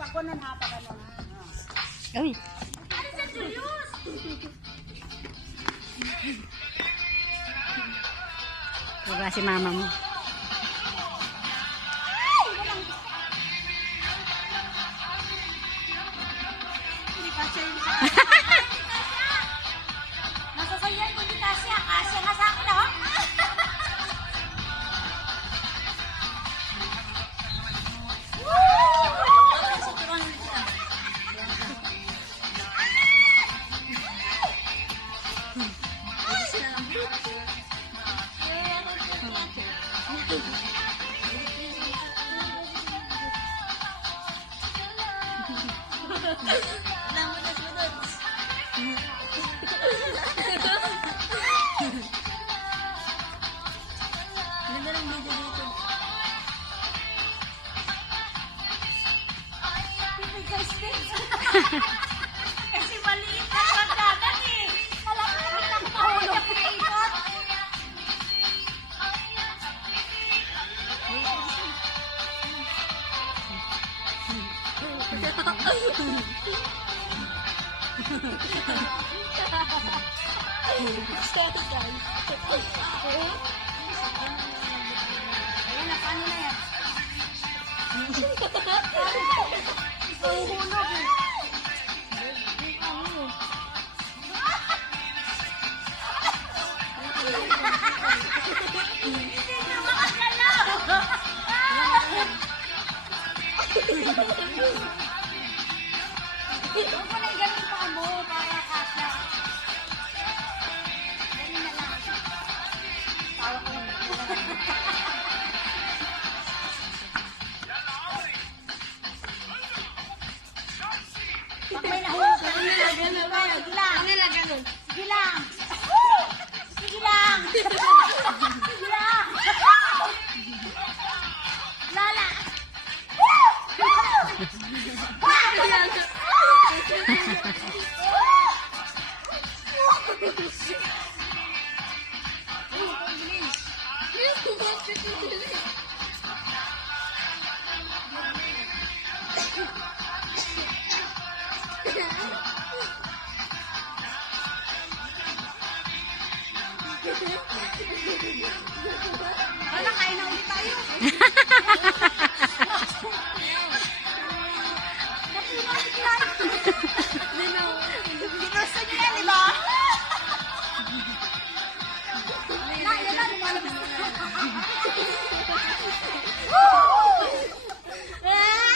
Pakunan ha, pakunan ha. Uy. Ano sa serious? Wala si mama mo. Ay! Walang... Hindi kasya yung masasayan ko di kasya. Kasya nga sa akin, oh. Kasi maliit na pagdagan eh. Alam mo naman ang kahulog na ikot. Ayan na, paano na yan? Nahuhulog eh. Hindi na makagalaw. Huwag mo na ganun pa mo para kasya. Ganun na lang. Tawa ko na. Pag may nahulog ka, sige lang. Sige lang. Sige lang. Sige lang. Lala. Wala, kain na ulit tayo.